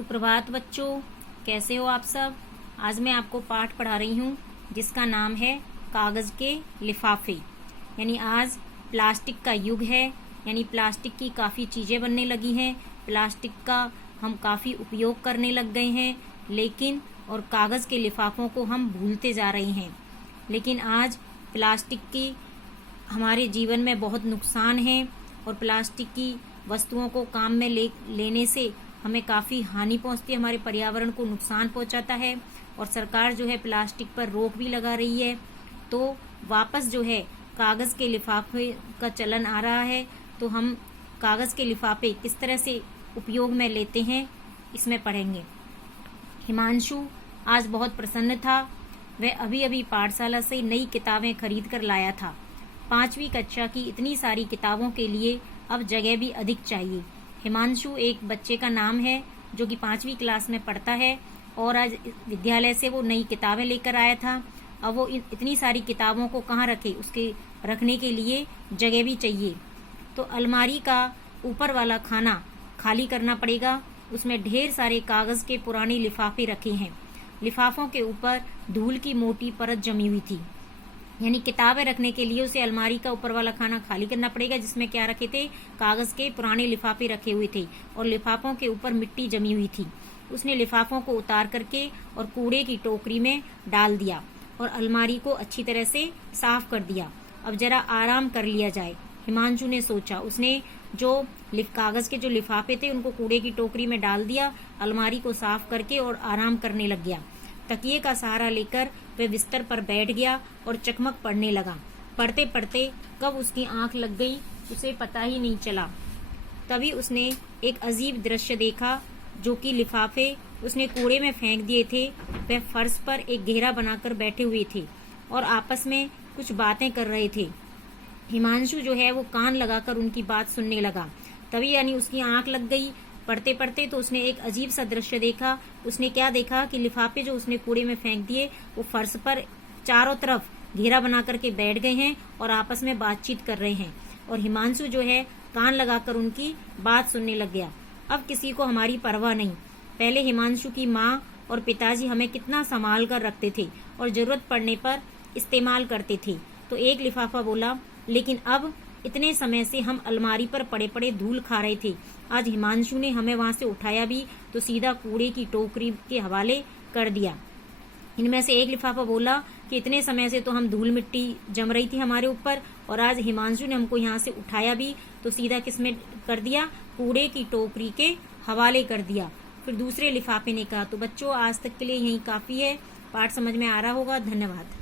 सुप्रभात बच्चों, कैसे हो आप सब। आज मैं आपको पाठ पढ़ा रही हूँ जिसका नाम है कागज़ के लिफाफे। यानी आज प्लास्टिक का युग है, यानी प्लास्टिक की काफ़ी चीज़ें बनने लगी हैं, प्लास्टिक का हम काफ़ी उपयोग करने लग गए हैं, लेकिन और कागज़ के लिफाफों को हम भूलते जा रहे हैं। लेकिन आज प्लास्टिक की हमारे जीवन में बहुत नुकसान है और प्लास्टिक की वस्तुओं को काम में लेने से हमें काफ़ी हानि पहुंचती है, हमारे पर्यावरण को नुकसान पहुंचाता है। और सरकार जो है प्लास्टिक पर रोक भी लगा रही है। तो वापस जो है कागज़ के लिफाफे का चलन आ रहा है, तो हम कागज़ के लिफाफे किस तरह से उपयोग में लेते हैं इसमें पढ़ेंगे। हिमांशु आज बहुत प्रसन्न था। वह अभी अभी पाठशाला से नई किताबें खरीद कर लाया था। 5वीं कक्षा की इतनी सारी किताबों के लिए अब जगह भी अधिक चाहिए। हिमांशु एक बच्चे का नाम है जो कि 5वीं क्लास में पढ़ता है और आज विद्यालय से वो नई किताबें लेकर आया था। अब वो इतनी सारी किताबों को कहाँ रखे, उसके रखने के लिए जगह भी चाहिए। तो अलमारी का ऊपर वाला खाना खाली करना पड़ेगा। उसमें ढेर सारे कागज़ के पुराने लिफाफे रखे हैं। लिफाफों के ऊपर धूल की मोटी परत जमी हुई थी। यानी किताबें रखने के लिए उसे अलमारी का ऊपर वाला खाना खाली करना पड़ेगा, जिसमें क्या रखे थे, कागज़ के पुराने लिफाफे रखे हुए थे और लिफाफों के ऊपर मिट्टी जमी हुई थी। उसने लिफाफों को उतार करके और कूड़े की टोकरी में डाल दिया और अलमारी को अच्छी तरह से साफ कर दिया। अब जरा आराम कर लिया जाए, हिमांशु ने सोचा। उसने जो कागज़ के जो लिफाफे थे उनको कूड़े की टोकरी में डाल दिया, अलमारी को साफ करके और आराम करने लग गया। तकिए का सहारा लेकर वह बिस्तर पर बैठ गया और चकमक पढ़ने लगा। पढ़ते पढ़ते कब उसकी आंख लग गई उसे पता ही नहीं चला। तभी उसने एक अजीब दृश्य देखा, जो कि लिफाफे उसने कूड़े में फेंक दिए थे वह फर्श पर एक घेरा बनाकर बैठे हुए थे और आपस में कुछ बातें कर रहे थे। हिमांशु जो है वो कान लगाकर उनकी बात सुनने लगा। तभी यानी उसकी आंख लग गई। पढ़ते पढ़ते तो उसने एक अजीब सा दृश्य देखा। उसने क्या देखा कि लिफाफे जो उसने कूड़े में फेंक दिए वो फर्श पर चारों तरफ घेरा बना करके बैठ गए हैं और आपस में बातचीत कर रहे हैं। और हिमांशु जो है कान लगाकर उनकी बात सुनने लग गया। अब किसी को हमारी परवाह नहीं। पहले हिमांशु की माँ और पिताजी हमें कितना संभाल कर रखते थे और जरूरत पड़ने पर इस्तेमाल करते थे। तो एक लिफाफा बोला, लेकिन अब इतने समय से हम अलमारी पर पड़े पड़े धूल खा रहे थे। आज हिमांशु ने हमें वहां से उठाया भी तो सीधा कूड़े की टोकरी के हवाले कर दिया। इनमें से एक लिफाफा बोला कि इतने समय से तो हम धूल मिट्टी जम रही थी हमारे ऊपर और आज हिमांशु ने हमको यहाँ से उठाया भी तो सीधा किसमें कर दिया, कूड़े की टोकरी के हवाले कर दिया। फिर दूसरे लिफाफे ने कहा। तो बच्चों आज तक के लिए यही काफी है। पाठ समझ में आ रहा होगा। धन्यवाद।